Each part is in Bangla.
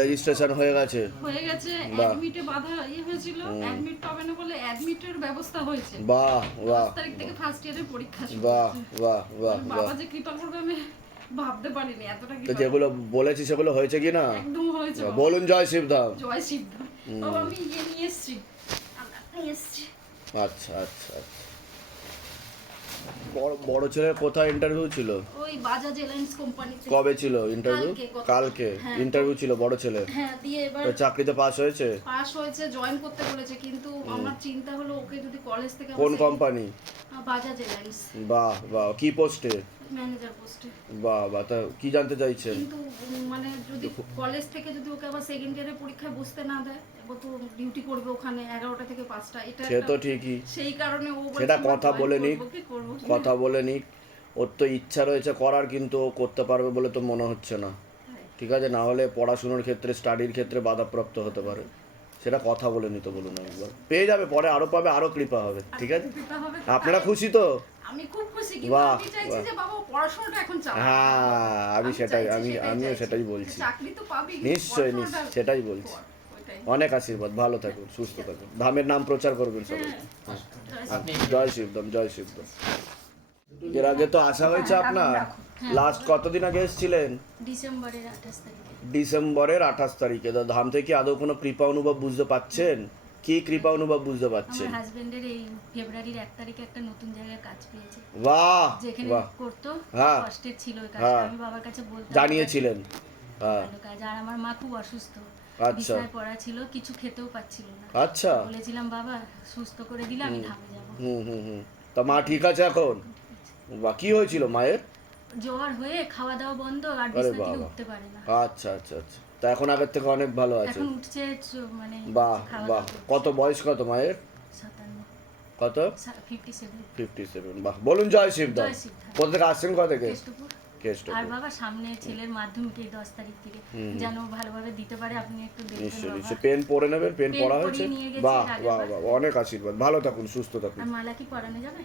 রেজিস্ট্রেশন হয়ে গেছে। হয়ে গেছে। অ্যাডমিটে বাধা ইয়ে হয়েছিল অ্যাডমিট পাবে না বলে অ্যাডমিটের ব্যবস্থা হয়েছে। বাহ বাহ। তারিখ থেকে ফার্স্ট ইয়ারের পরীক্ষা শুরু বাহ বাহ বাহ বাবা যে কৃপা করবে আমি ভাবতে পারিনি এতটা তো যেগুলো বলেছি সেগুলো হয়েছে কি না? একদম হয়েছে বলুন জয় শিবধাম জয় শিব বাবা আমি ইয়ে নিয়ে এসেছি। আচ্ছা আচ্ছা আচ্ছা। বড় ছেলের কোথায় ইন্টারভিউ ছিল? ওই বাজাজ এলায়েন্স কোম্পানিতে কবে ছিল ইন্টারভিউ কালকে, কালকে। হ্যাঁ। ইন্টারভিউ ছিল বড় ছেলে হ্যাঁ দিয়ে এবার চাকরিতে পাস হয়েছে? পাস হয়েছে জয়েন করতে বলেছে কিন্তু আমার চিন্তা হলো ওকে যদি কলেজ থেকে কোন কোম্পানি বাজাজ এলায়েন্স বাহ বাহ। কি পোস্টে ম্যানেজার পোস্টে বাহ বাহ তা কি জানতে চাইছেন? কিন্তু মানে যদি কলেজ থেকে যদি ওকে আবার সেকেন্ড ইয়ারের পরীক্ষায় বসতে না দেয় এবার তো ডিউটি করবে ওখানে এগারোটা থেকে পাঁচটা এটা সে তো ঠিকই। সেই কারণে ও সেটা কথা বলে নিক। করব কি করব? কি?" কথা বলে নিক। ওর তো ইচ্ছা রয়েছে করার কিন্তু ও করতে পারবে বলে তো মনে হচ্ছে না। ঠিক আছে না হলে পড়াশুনোর ক্ষেত্রে স্টাডির ক্ষেত্রে বাধাপ্রাপ্ত হতে পারে। সেটা কথা বলে নিতে বলুন একবার। পেয়ে যাবে পরে আরও পাবে আরও কৃপা হবে। ঠিক আছে? আপনারা খুশি তো? আমি খুব খুশি কিন্তু বাহ, আমি চাইছি যে বাবা পড়াশোনাটা এখন চালাক। হ্যাঁ আমি সেটাই আমি আমিও সেটাই বলছি। চাকরি তো পাবি কিন্তু নিশ্চয়ই নিশ্চয়ই সেটাই বলছি। অনেক আশীর্বাদ ভালো থাকুন সুস্থ থাকুন। ধামের নাম প্রচার করবেন সবাই। হ্যাঁ, জয় শিবদম জয় শিবদম। এর আগে তো আসা হয়েছে আপনার? লাস্ট কতদিন আগে এসেছিলেন? ডিসেম্বরের আঠাশ তারিখে। ডিসেম্বরের আঠাশ তারিখে। ধাম থেকে আদৌ কোনো কৃপা অনুভব বুঝতে পাচ্ছেন? কি কৃপা অনুভব বুঝতে পাচ্ছেন আমার হাজবেন্ডের এই ফেব্রুয়ারির এক তারিখে একটা নতুন জায়গায় কাজ পেয়েছে। বাহ যেখানে বাহ। করতো হ্যাঁ। কষ্টের ছিল ওই হ্যাঁ। কাজটা আমি বাবার কাছে বলতাম জানিয়েছিলেন। হ্যাঁ। কাজ। আর আমার মা খুব অসুস্থ। আচ্ছা। বিছানায় পড়া ছিল কিছু খেতেও পাচ্ছিল না। আচ্ছা। বলেছিলাম বাবা সুস্থ করে দিলে আমি ধামে যাব। হুম হুম হুম। তা মা ঠিক আছে এখন? বা কি হয়েছিল মায়ের? জ্বর হয়ে খাওয়া দাওয়া বন্ধ আর বিছানা থেকে। উঠতে পারে না। আচ্ছা আচ্ছা আচ্ছা। তা এখন আগের থেকে অনেক ভালো আছে। এখন উঠছে মানে বাহ বাহ। কত বয়স কত মায়ের? কত? ফিফটি সেভেন বাহ। বলুন জয় কোথা থেকে আসছেন কোথা থেকে? আর বাবা সামনে ছেলের মাধ্যমিক তারিখ থেকে। যেন ভালোভাবে দিতে পারে আপনি একটু দেখবেন নিশ্চয়ই পেন পরে নেবেন পেন পড়া হয়েছে। বাহ বাহ বাহ অনেক আশীর্বাদ। ভালো থাকুন সুস্থ থাকুন। আর মালা কি পরানো যাবে?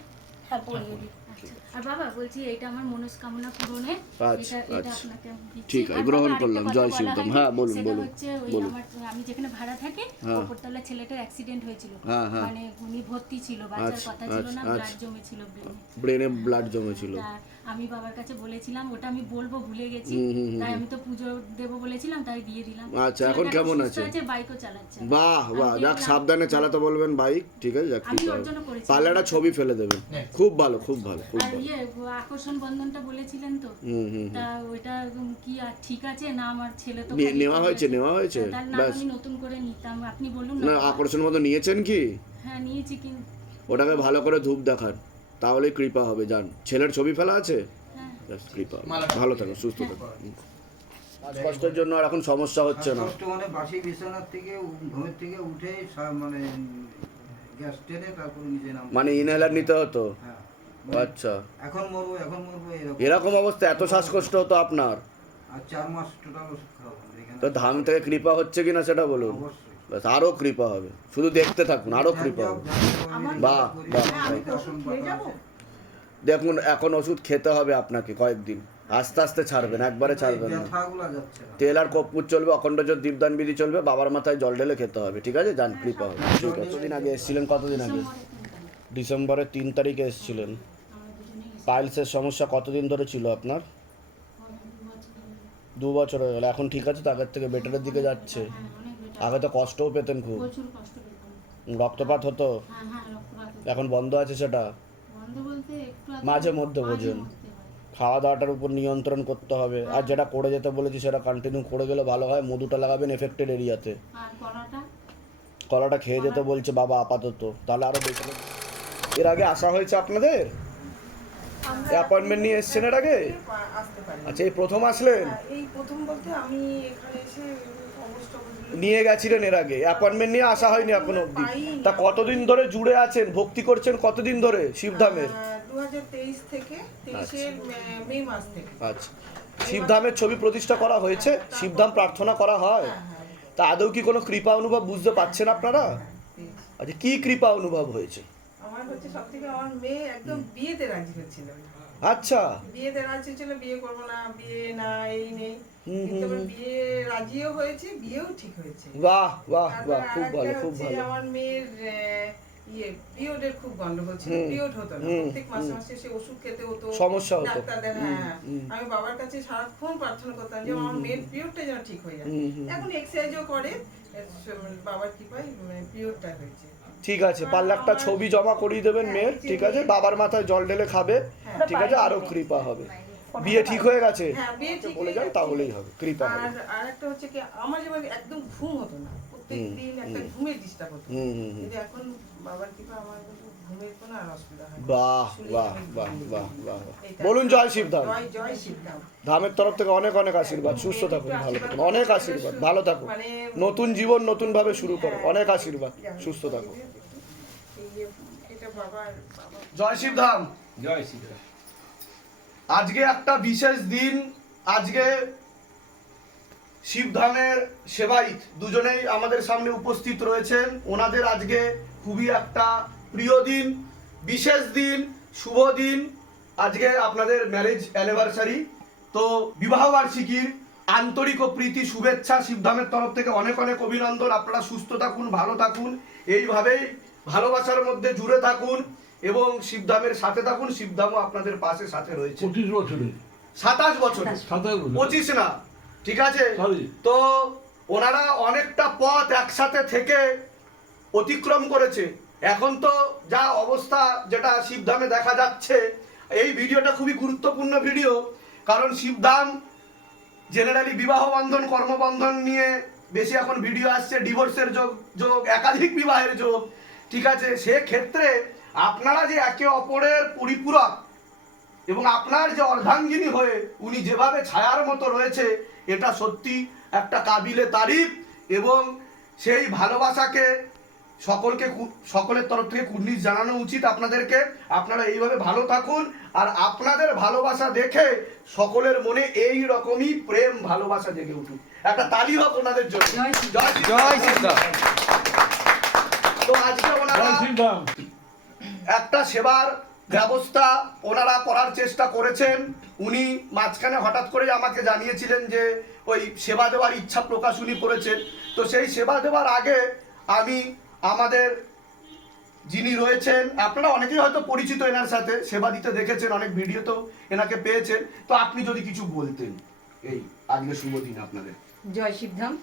হ্যাঁ পড়িয়ে দিই আচ্ছা আর বাবা বলছি এটা আমার মনস্কামনা পূরণে আচ্ছা, এটা এটা আচ্ছা। আমি ঠিক আছে, গ্রহণ করলাম। জয় বলা হ্যাঁ, বলুন, বলুন, বলুন। আমি যেখানে ভাড়া থাকি হ্যাঁ। ওপরতলা ছেলেটার অ্যাক্সিডেন্ট হয়েছিল হ্যাঁ, হ্যাঁ। মানে উনি ভর্তি ছিল বাচ্চার আচ্ছা, কথা ছিল না আচ্ছা, ব্লাড আচ্ছা। জমেছিল ব্রেনে ব্রেনে ব্লাড জমেছিল আমি বাবার কাছে বলেছিলাম ওটা আমি বলব ভুলে গেছি। তাই আমি তো পুজো দেবো বলেছিলাম তাই দিয়ে দিলাম। আচ্ছা, এখন কেমন আছে? বাইকও চালাচ্ছে। বাহ বাহ যাক সাবধানে চালাতে বলবেন বাইক ঠিক আছে যাক আমি ঠিক ওর আছে। জন্য করেছি। পারলে একটা ছবি ফেলে দেবেন। খুব ভালো খুব ভালো খুব আর ভালো। ইয়ে আকর্ষণ বন্ধনটা বলেছিলেন তো? তা ওইটা কি আর ঠিক আছে? না আমার ছেলে তো নেওয়া হয়েছে, নেওয়া হয়েছে? ব্যাস। আমি নতুন করে নিতাম আপনি বলুন না। না আকর্ষণ মতো নিয়েছেন কি? হ্যাঁ নিয়েছি কিন্তু। ওটাকে ভালো করে ধূপ দেখান। তাহলে কৃপা হবে জান ছেলের ছবি ফেলা আছে? হ্যাঁ। কৃপা ভালো থাকুন সুস্থ থাকুন। শ্বাসকষ্টের জন্য আর এখন সমস্যা হচ্ছে না। কষ্ট মানে বাসি বিছানার থেকে ঘুমের থেকে উঠে মানে গ্যাস টেনে তারপর নিজে নাম মানে ইনহেলার নিতে হতো? হ্যাঁ। আচ্ছা। এখন মরবো এখন মরবো এরকম। এরকম অবস্থা এত শ্বাসকষ্ট হতো আপনার? আর চার মাস টোটাল ওষুধ এখানে তো ধাম থেকে কৃপা হচ্ছে কিনা সেটা বলুন। অবশ্যই। ব্যাস আরও কৃপা হবে। শুধু দেখতে থাকুন আরও কৃপা হবে। বাহ, বাহ। দেখুন এখন ওষুধ খেতে হবে আপনাকে কয়েকদিন। আস্তে আস্তে ছাড়বেন একবারে ছাড়বেন না। তেল আর কর্পূর চলবে অখণ্ড জোর দীপদান বিধি চলবে বাবার মাথায় জল ঢেলে খেতে হবে ঠিক আছে? যান কৃপা হবে। ঠিক আছে কতদিন আগে এসেছিলেন? কতদিন আগে? ডিসেম্বরের তিন তারিখে এসেছিলেন। পাইলসের সমস্যা কতদিন ধরে ছিল আপনার? দু বছর হয়ে গেল এখন ঠিক আছে? তো আগের থেকে বেটারের দিকে যাচ্ছে। আগে তো কষ্টও পেতেন খুব। প্রচুর কষ্ট পেতাম। রক্তপাত হতো? হ্যাঁ হ্যাঁ রক্তপাত হতো। এখন বন্ধ আছে সেটা? বন্ধ বলতে একটু আধটু মাঝে মধ্যে মাঝে বোঝেন। মধ্যে হয়। খাওয়া দাওয়াটার উপর নিয়ন্ত্রণ করতে হবে। আর যেটা করে যেতে বলেছি সেটা কন্টিনিউ করে গেলে ভালো হয়। মধুটা লাগাবেন এফেক্টেড এরিয়াতে আর কলাটা? কলাটা খেয়ে যেতে বলছে বাবা আপাতত। তাহলে আরও বেশি এর আগে আসা হয়েছে আপনাদের? অ্যাপয়েন্টমেন্ট নিয়ে এসছেন এর আগে? আসতে পারি আচ্ছা এই প্রথম আসলেন? এই প্রথম বলতে আমি এখানে এসে অবস্থা নিয়ে গেছিলেন এর আগে। অ্যাপয়েন্টমেন্ট নিয়ে আসা হয়নি এখনও অবধি। তা কতদিন ধরে জুড়ে আছেন? ভক্তি করছেন কতদিন ধরে শিবধামের থেকে আচ্ছা। শিবধামের ছবি প্রতিষ্ঠা করা হয়েছে? শিবধাম প্রার্থনা করা হয়? তা আদৌ কি কোনো কৃপা অনুভব বুঝতে পারছেন আপনারা? আচ্ছা কি কৃপা অনুভব হয়েছে? আমার হচ্ছে সব থেকে আমার মেয়ে একদম বিয়েতে রাজি হচ্ছিল। আচ্ছা। বিয়েতে রাজি ছিল বিয়ে করব না বিয়ে না এই নেই। হুম, কিন্তু আবার বিয়ে রাজিও হয়েছে বিয়েও ঠিক হয়েছে। বাহ বাহ বাহ খুব ভালো খুব ভালো। আমার মেয়ের ইয়ে পিরিয়ডের খুব গন্ডগোল ছিল পিরিয়ড হতো না। প্রত্যেক মাসে মাসে সে ওষুধ খেতে হতো সমস্যা হতো। ডাক্তার দেখা হ্যাঁ। আমি বাবার কাছে সারাক্ষণ প্রার্থনা করতাম যে আমার মেয়ের পিরিয়ডটা যেন ঠিক হয়ে যায়। এখন এক্সারসাইজও করে বাবার কৃপায় পিরিয়ডটা হয়েছে। ঠিক আছে পারলে একটা ছবি জমা করিয়ে দেবেন মেয়ের ঠিক আছে? বাবার মাথায় জল ঢেলে খাবে ঠিক আছে? আরও কৃপা হবে। বিয়ে ঠিক হয়ে গেছে? হ্যাঁ ঠিক বলে যান তাহলেই হবে কৃপা হবে। আর আর একটা হচ্ছে কি আমার যেমন একদম ঘুম হতো না প্রত্যেক একটা ঘুমের ডিস্টার্ব হতো। হুম হুম হুম। কিন্তু এখন বাবার কৃপা আমার ঘুমের কোনো আর অসুবিধা হয় বাহ বাহ বাহ বাহ বাহ বলুন জয় শিবধাম। জয় জয় শিবধাম। ধামের তরফ থেকে অনেক অনেক আশীর্বাদ। সুস্থ থাকুন ভালো থাকুন। অনেক আশীর্বাদ। ভালো থাকুন। মানে নতুন জীবন নতুন ভাবে শুরু করো। হ্যাঁ। অনেক আশীর্বাদ। সুস্থ থাকুন এই যে এটা বাবার বাবা জয় শিবধাম। জয় শ্রীরাম আজকে একটা বিশেষ দিন আজকে শিবধামের সেবাইত দুজনেই আমাদের সামনে উপস্থিত রয়েছেন। ওনাদের আজকে খুবই একটা প্রিয় দিন বিশেষ দিন শুভ দিন। আজকে আপনাদের ম্যারেজ অ্যানিভার্সারি তো বিবাহ বার্ষিকীর আন্তরিক ও প্রীতি শুভেচ্ছা শিবধামের তরফ থেকে অনেক অনেক অভিনন্দন। আপনারা সুস্থ থাকুন ভালো থাকুন। এইভাবেই ভালোবাসার মধ্যে জুড়ে থাকুন এবং শিবধামের সাথে থাকুন শিবধামও আপনাদের পাশে সাথে রয়েছে। পঁচিশ সাতাশ বছর। সাতাশ বছর। পঁচিশ না ঠিক আছে. তো ওনারা অনেকটা পথ একসাথে থেকে অতিক্রম করেছে। এখন তো যা অবস্থা যেটা শিবধামে দেখা যাচ্ছে এই ভিডিওটা খুবই গুরুত্বপূর্ণ ভিডিও কারণ শিবধাম জেনারেলি বিবাহ বন্ধন কর্মবন্ধন নিয়ে বেশি এখন ভিডিও আসছে ডিভোর্সের যোগ যোগ একাধিক বিবাহের যোগ। ঠিক আছে সেক্ষেত্রে আপনারা যে একে অপরের পরিপূরক এবং আপনার যে অর্ধাঙ্গিনী হয়ে উনি যেভাবে ছায়ার মতো রয়েছে এটা সত্যি একটা কাবিলে তারিফ এবং সেই ভালোবাসাকে সকলকে সকলের তরফ থেকে কুর্নিশ জানানো উচিত আপনাদেরকে। আপনারা এইভাবে ভালো থাকুন আর আপনাদের ভালোবাসা দেখে সকলের মনে এই রকমই প্রেম ভালোবাসা জেগে উঠুক। একটা তালি হোক ওনাদের জন্য। জয় জয় তো আজকে একটা সেবার ব্যবস্থা ওনারা করার চেষ্টা করেছেন। উনি মাঝখানে হঠাৎ করে আমাকে জানিয়েছিলেন যে ওই সেবা দেওয়ার ইচ্ছা প্রকাশ উনি করেছেন। তো সেই সেবা দেওয়ার আগে আমি আমাদের যিনি রয়েছেন আপনারা অনেকেই হয়তো পরিচিত এনার সাথে সেবা দিতে দেখেছেন অনেক ভিডিও তো এনাকে পেয়েছেন। তো আপনি যদি কিছু বলতেন এই আজকে শুভ দিন আপনাদের। জয় শিবধাম।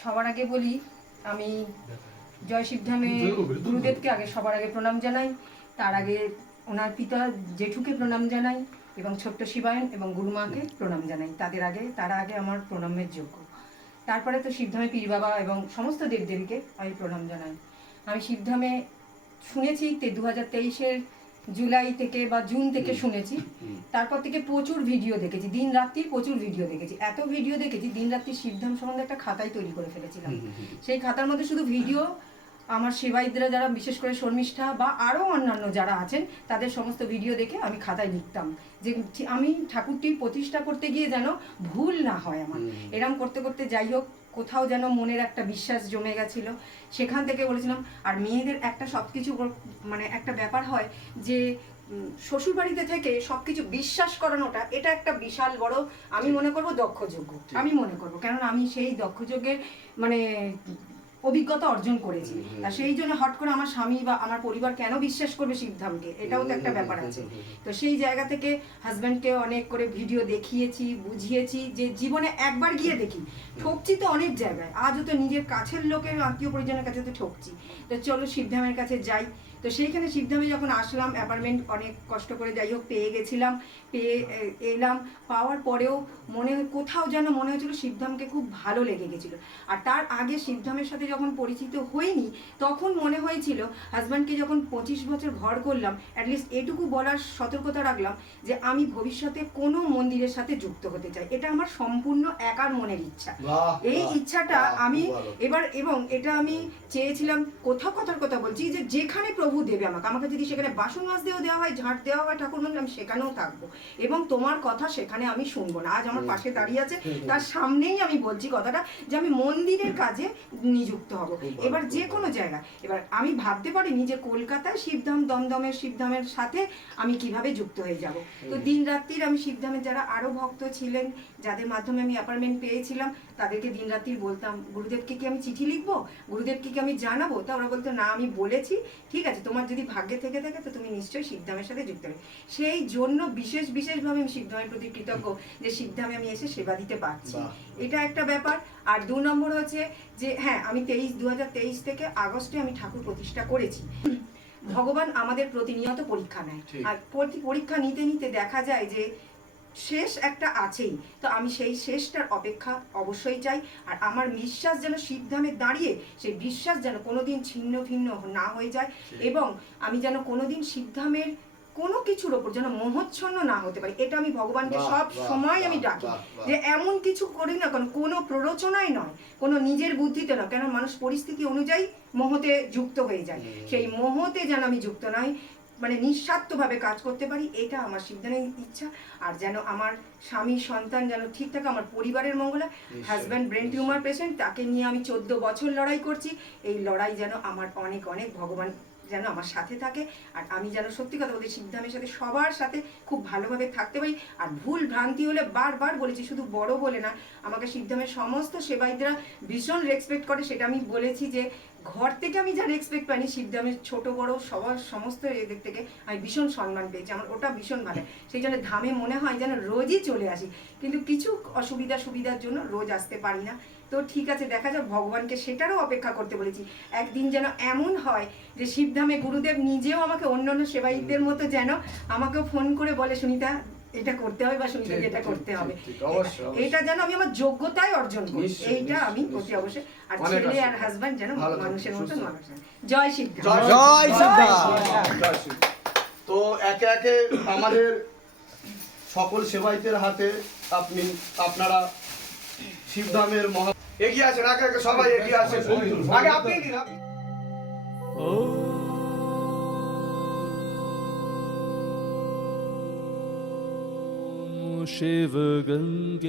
সবার আগে বলি আমি জয় শিবধামে গুরুদেবকে আগে সবার আগে প্রণাম জানাই তার আগে ওনার পিতা জেঠুকে প্রণাম জানাই এবং ছোট্ট শিবায়ন এবং গুরুমাকে প্রণাম জানাই। তাদের আগে তারা আগে আমার প্রণামের যোগ্য। তারপরে তো শিবধামে পীর বাবা এবং সমস্ত দেবদেবীকে আমি প্রণাম জানাই। আমি শিবধামে শুনেছি দু হাজার তেইশের জুলাই থেকে বা জুন থেকে শুনেছি। তারপর থেকে প্রচুর ভিডিও দেখেছি দিন রাত্রি প্রচুর ভিডিও দেখেছি। এত ভিডিও দেখেছি দিন রাত্রি শিবধাম সম্বন্ধে একটা খাতাই তৈরি করে ফেলেছিলাম। সেই খাতার মধ্যে শুধু ভিডিও আমার সেবায়িতরা যারা বিশেষ করে শর্মিষ্ঠা বা আরও অন্যান্য যারা আছেন তাদের সমস্ত ভিডিও দেখে আমি খাতায় লিখতাম যে আমি ঠাকুরটি প্রতিষ্ঠা করতে গিয়ে যেন ভুল না হয় আমার। এরম করতে করতে যাই হোক কোথাও যেন মনের একটা বিশ্বাস জমে গেছিল। সেখান থেকে বলেছিলাম আর মেয়েদের একটা সব কিছু মানে একটা ব্যাপার হয় যে উম, শ্বশুরবাড়িতে থেকে সবকিছু বিশ্বাস করানোটা এটা একটা বিশাল বড় আমি মনে করব দক্ষযোগ্য আমি মনে করব। কেননা আমি সেই দক্ষযোগ্যের মানে অভিজ্ঞতা অর্জন করেছি। তা সেই জন্য হট করে আমার স্বামী বা আমার পরিবার কেন বিশ্বাস করবে শিবধামকে? এটাও তো একটা ব্যাপার আছে। তো সেই জায়গা থেকে হাজব্যান্ডকে অনেক করে ভিডিও দেখিয়েছি বুঝিয়েছি যে জীবনে একবার গিয়ে দেখি। ঠকছি তো অনেক জায়গায়। আজও তো নিজের কাছের লোকের আত্মীয় পরিজনের কাছে তো ঠকছি। তো চলো শিবধামের কাছে যাই। তো সেইখানে শিবধামে যখন আসলাম অ্যাপার্টমেন্ট অনেক কষ্ট করে যাই হোক পেয়ে গেছিলাম পেয়ে এলাম। পাওয়ার পরেও মনে কোথাও যেন মনে হয়েছিল শিবধামকে খুব ভালো লেগে গেছিল। আর তার আগে শিবধামের সাথে যখন পরিচিত হইনি তখন মনে হয়েছিল হাজব্যান্ডকে যখন পঁচিশ বছর ঘর করলাম অ্যাটলিস্ট এটুকু বলার সতর্কতা রাখলাম যে আমি ভবিষ্যতে কোনো মন্দিরের সাথে যুক্ত হতে চাই। এটা আমার সম্পূর্ণ একার মনের ইচ্ছা। এই ইচ্ছাটা আমি এবার এবং এটা আমি চেয়েছিলাম কোথাও কথার কথা বলছি যে যেখানে প্রভু দেবে আমাকে আমাকে যদি সেখানে বাসন মাজতেও দেওয়া হয় ঝাঁট দেওয়া হয় ঠাকুর মন্দির আমি সেখানেও থাকব। এবং তোমার কথা সেখানে আমি শুনব না। আজ আমার পাশে দাঁড়িয়ে আছে তার সামনেই আমি বলছি কথাটা যে আমি মন্দিরের কাজে নিযুক্ত হব। এবার যে কোনো জায়গা এবার আমি ভাবতে পারিনি যে কলকাতায় শিবধাম দমদমের শিবধামের সাথে আমি কীভাবে যুক্ত হয়ে যাব। তো দিন রাত্রির আমি শিবধামের যারা আরও ভক্ত ছিলেন যাদের মাধ্যমে আমি অ্যাপার্টমেন্ট পেয়েছিলাম তাদেরকে দিন রাত্রির বলতাম গুরুদেবকে কি আমি চিঠি লিখব? গুরুদেবকে কি আমি জানাব? তা ওরা বলতো না আমি বলেছি। ঠিক আছে তোমার যদি ভাগ্যে থেকে থাকে তো তুমি নিশ্চয়ই শিবধামের সাথে যুক্ত হবে সেই জন্য বিশেষ বিশেষভাবে আমি শিবধামের প্রতি কৃতজ্ঞ যে শিবধামে আমি এসে সেবা দিতে পারছি। এটা একটা ব্যাপার। আর দু নম্বর হচ্ছে যে হ্যাঁ আমি তেইশ দু থেকে আগস্টে আমি ঠাকুর প্রতিষ্ঠা করেছি। ভগবান আমাদের প্রতিনিয়ত পরীক্ষা নেয়। আর প্রতি পরীক্ষা নিতে নিতে দেখা যায় যে শেষ একটা আছেই। তো আমি সেই শেষটার অপেক্ষা অবশ্যই চাই। আর আমার বিশ্বাস যেন শিবধামে দাঁড়িয়ে সেই বিশ্বাস যেন কোনোদিন ছিন্ন ভিন্ন না হয়ে যায়। এবং আমি যেন কোনোদিন শিবধামের কোনো কিছুর ওপর যেন মোহচ্ছন্ন না হতে পারি এটা আমি ভগবানকে সব সময় আমি ডাকি। যে এমন কিছু করি না কারণ কোনো প্ররোচনাই নয় কোনো নিজের বুদ্ধিতে নয় কেন মানুষ পরিস্থিতি অনুযায়ী মোহতে যুক্ত হয়ে যায়। সেই মোহতে যেন আমি যুক্ত নই মানে নিঃস্বার্থভাবে কাজ করতে পারি এটা আমার সিদ্ধান্তের ইচ্ছা। আর যেন আমার স্বামী সন্তান যেন ঠিক থাকে আমার পরিবারের মঙ্গলে হাজব্যান্ড ব্রেন টিউমার পেশেন্ট তাকে নিয়ে আমি চোদ্দ বছর লড়াই করছি। এই লড়াই যেন আমার অনেক অনেক ভগবান যেন আমার সাথে থাকে। আর আমি যেন সত্যি কথা বলতে সিদ্ধামের সাথে সবার সাথে খুব ভালোভাবে থাকতে পারি। আর ভুল ভ্রান্তি হলে বারবার বলেছি, শুধু বড় বলে না, আমাকে সিদ্ধামের সমস্ত সেবায়িতরা ভীষণ রেসপেক্ট করে, সেটা আমি বলেছি যে ঘর থেকে আমি যা রেসপেক্ট পাইনি সিদ্ধামের ছোট, বড় সবার সমস্ত এদের থেকে আমি ভীষণ সম্মান পেয়েছি। আমার ওটা ভীষণ ভালো। সেই জন্য ধামে মনে হয় যেন রোজই চলে আসি। কিন্তু কিছু অসুবিধা সুবিধার জন্য রোজ আসতে পারি না। তো ঠিক আছে, দেখা যাক ভগবানকে সেটারও অপেক্ষা করতে বলেছি। একদিন যেন এমন হয় যে শিবধামে গুরুদেব নিজেও আমাকে অন্য অন্য সেবায়িতদের মতো যেন আমাকে ফোন করে বলে, সুনিতা এটা করতে হবে বা এটা করতে হবে। ঠিক, অবশ্যই, অবশ্যই। এটা যেন আমি আমার যোগ্যতায় অর্জন করি। এইটা আমি প্রতি অবশ্যই। আর ছেলে আর হাজব্যান্ড যেন মানুষের মানুষ জয় জয় সিদ্ধা তো একে একে আমাদের সকল সেবাইতের হাতে আপনি আপনারা শিবধামের মহা এগিয়ে আসেন একে একে সবাই এগিয়ে আসেন। আগে আপনি দিন আপনি shiva gangel,